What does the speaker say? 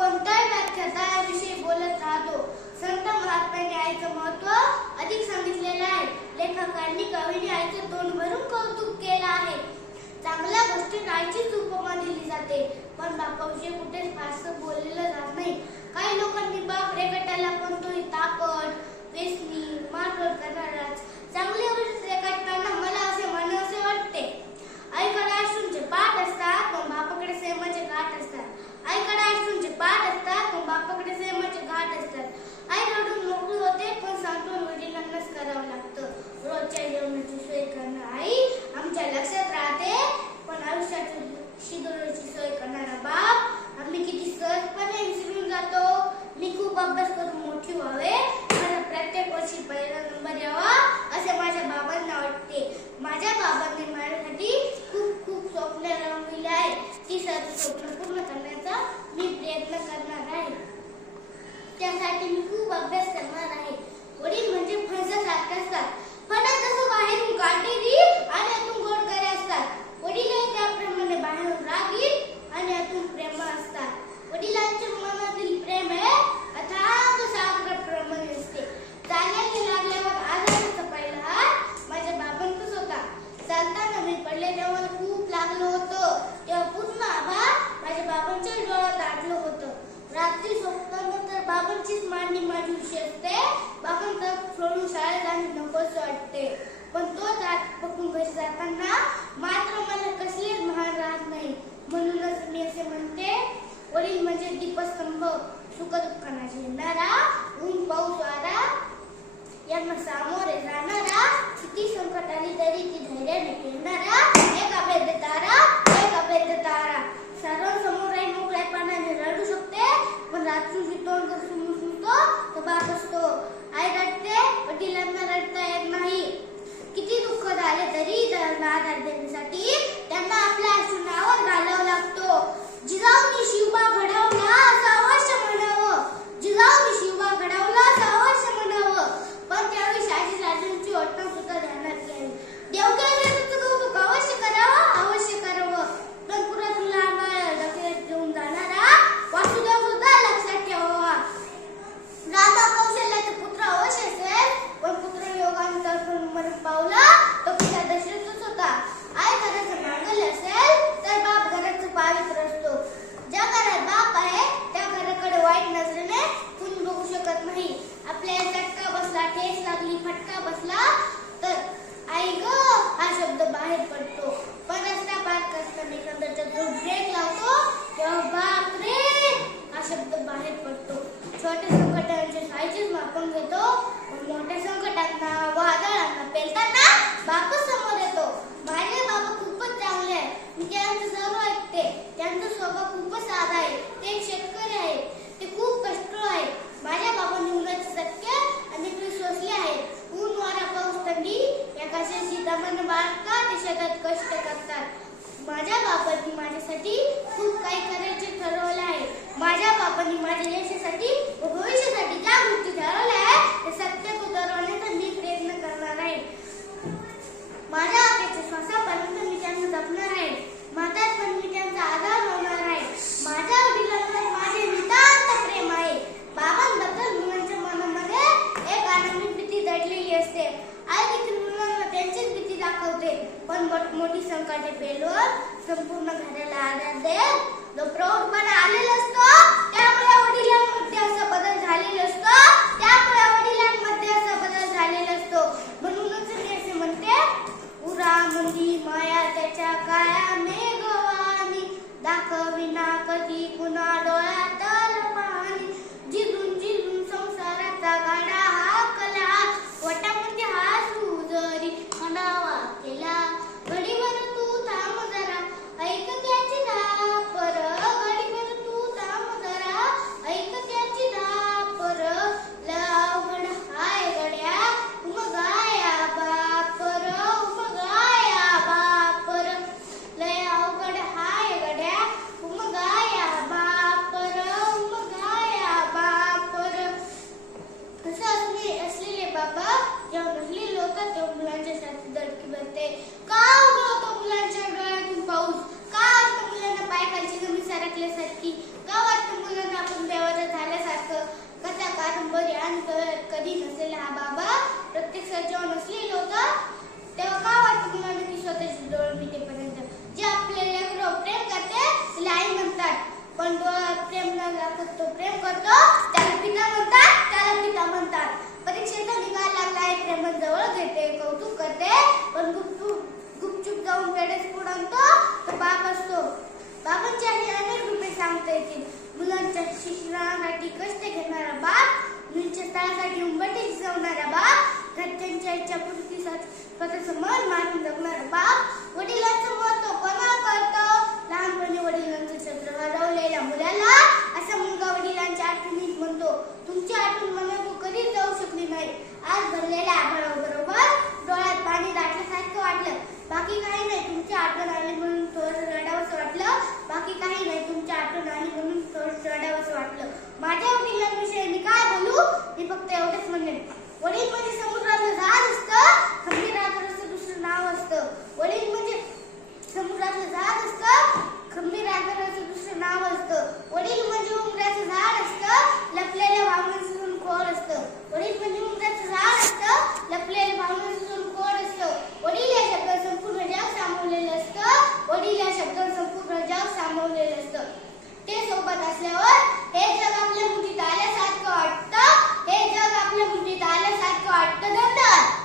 कोणत्याही व्याख्याताविषयी बोलत राहतो. संत महात्म्यांनी आईचं महत्त्व अधिक सांगितलेलं आहे. लेखकांनी कवींनी आईचं तोंड भरून कौतुक केलं आहे. चांगल्या गोष्टीत आईचीच उपमा दिली जाते, पण बापाविषयी कुठेच फारसं बोललेलं जात नाही. काही लोकांनी बाप रेखाटायला पण तोही तापट, व्यसनी, मारहाण करणाराच. चांगली गोष्ट रेखाटताना मला असे म्हणावेसे वाटते, आईकडे अश्रूंचे पाठ असतात पण बापाकडे प्रेमाचे घाट असतात. आईकडे अश्रूंचे पाठ असतात पण बापाकडे प्रेमाचे घाट असतात. आई रडून मोकळी होते पण सांत्वन वडिलांनाच करावं लागतं. रोजच्या जेवणाची सोय करणं आई आमच्या लक्षात राहते, पण आयुष्याची शिदोरीची सोय करणारा बाप आम्ही किती सहजपणे विसरून जातो. मी खूप अभ्यास करून मोठी व्हावे, मला प्रत्येक वर्षी पहिला नंबर यावा असे माझ्या बाबांना वाटते. माझ्या बाबांनी माझ्यासाठी खूप खूप स्वप्न रंगविले आहे. ती सर्व स्वप्न पूर्ण करण्याचा मी प्रयत्न करणार आहे. त्यासाठी मी खूप अभ्यास करणार आहे. वडील म्हणजे फणसासारखे असतात. फणस जसं बाहेरून काटेरी आणि आतून गोडगरे असतात, वडीलही त्याप्रमाणे बाहेरून रागीट आणि आतून प्रेमळ असतात. वडिलांच्या मनातील प्रेम हे अथांग सागराप्रमाणे असते. चालायला लागल्यावर आधाराचा पहिला हात माझ्या बाबांचाच होता. चालताना मी पडले तेव्हा मला खूप लागलं होतं, तेव्हा पूर्ण आभार माझ्या बाबांच्या डोळ्यात आटलं होतं. रात्री झोपताना बाबांचीच मांडी माझी उशी असते. बाबांचा सोडून शाळेत जाणे नकोसं वाटते, पण तोच आठ पकडून घरी जाताना मात्र मला कसलेच महान राहत नाही. म्हणूनच मी असे म्हणते, वडील म्हणजे दीपस्तंभ, सुखदुःखांना झेलणारा, ऊन पाऊस वारा यांना सामोरे जाणारा, किती संकट आली तरी ती धैर्याने पेलणारा, एक अभेद्य तारा, एक अभेद्य तारा. सर्वांसमोर आई मोकळ्यापणाने रडू शकते, पण रात्रीची तोंड करून सुटतो तो बाप असतो. आई रडते, वडिलांना रडता येत नाही. किती दुःख झाले तरी त्यांना आधार देण्यासाठी त्यांना आपल्या अश्रूंवर घालावं लागतो. जिजाऊंनी शिवबा घडवला असं अवश्य म्हणावं, जिजाऊंनी शिवबा घडवला असं अवश्य म्हणावं, पण त्यावेळी शाजी राजांची वाटण सुद्धा ध्यानात घ्यावी. देवकार्याचं कौतुक अवश्य करावं, अवश्य करावं, पण पुरातून लहान बाळाला डोक्यात घेऊन जाणारा वासुदेव सुद्धा लक्षात ठेवावा. रामा कौशल्याचा पुत्र अवश्य असेल, पण पुत्र योगाने तडफडून मरण पावला तो पिता दशरथच होता. आई घराचं मांगल्य असेल तर बाप घराचं पावित्र असतो. ज्या घरात बाप आहे त्या घराकडे वाईट नजरेने कुणी बघू शकत नाही. आपल्याला चटका बसला, ठेच लागली, फटका बसला तर आई ग हा शब्द बाहेर पडतो, पण रस्ता पार करताना एखाद्याचा जो ब्रेक लावतो तेव्हा बाप रे हा शब्द बाहेर पडतो. छोट्या संकटांचे साईचेच मापन घेतो, पण मोठ्या संकटांना, वादळांना पेलताना बापच समोर येतो. माझे बाबा खूपच चांगले आहे, मी त्यांचं सर्व ऐकते. त्यांचा स्वभाव खूपच साधा आहे. ते एक शेतकरी आहेत, ते खूप कष्टू आहेत. माझ्या बाबांनी उन्हाचे चटके अनेक वेळी सोसले आहेत. ऊन, वारा, पाऊस, थंडी या कशाची दमन बाळगतात, ते शेतात कष्ट करतात. माझ्या बाबांनी माझ्यासाठी खूप काही करायचे ठरवले आहे. माझ्या बाबांनी माझ्या यशासाठी व भविष्यासाठी ज्या गोष्टी ठरवल्या आहेत ते सत्यात उतरवण्याचा मी प्रयत्न करणार आहे. माझ्या आत्याच्या श्वासापर्यंत मी त्यांना जपणार आहे. म्हातारपणी मी त्यांचा आधार होणार आहे. माझ्या वडिलांवर माझे नितांत प्रेम आहे. बाबांबद्दल मुलांच्या मनामध्ये एक आनंदी भीती दडलेली असते. आई देखील मुलांना त्यांचीच भीती दाखवते, पण मोठी संकटे पेलवून संपूर्ण घराला आधार देत जो प्रौढपणा आलेला असतो त्यामुळे वडिलांमध्ये असं येतील. मुलांच्या शिक्षणासाठी कष्ट घेणारा बाप, मुलींच्या स्थळासाठी उंबरठे झिजवणारा बाप, घरच्यांच्या इच्छापूर्ती स्वतःचं मन मारून जगणारा बाप, वडिलांचं महत्त्व कोणाला कळतं? लहानपणी वडिलांचं छत्र हरवलेल्या मुलाला असा मुलगा वडिलांच्या आठवणीत म्हणतो. तुमची आठवण मनातून कधीच जाऊ शकली नाही. आज भरलेल्या आभाळाबरोबर डोळ्यात पाणी दाटल्यासारखं वाटलं. बाकी काही नाही, तुमची आठवण आली म्हणून थोडं रडावंसं वाटलं. बाकी काही नाही, तुमची आठवण आली म्हणून थोडं रडावंसं वाटलं. माझ्या वडिलांविषयी मी काय बोलू? मी फक्त एवढंच म्हणेन, वडील म्हणजे समुद्रातलं जहाज असतं, खंबीर राजाचं दुसरं नाव असतं. वडील म्हणजे समुद्रातलं जहाज असतं, खंबीर राजाचं दुसरं नाव असतं. वडील म्हणजे उंबऱ्याचं झाड असतं, लपलेल्या भावनांचं खोड असतं. वडील म्हणजे उंबऱ्याचं झाड असतं, लपलेल्या भावनांचं खोड असतं. वडील या शब्दात संपूर्ण जग सामावलेलं असतं. वडील या शब्दात संपूर्ण जग सामावलेलं असतं. ते सोबत असल्यावर हे जग आपल्या मुठीत आल्यासारखं वाटतं. हे जग आपल्या मुठीत आल्यासारखं वाटतं. धन्यवाद.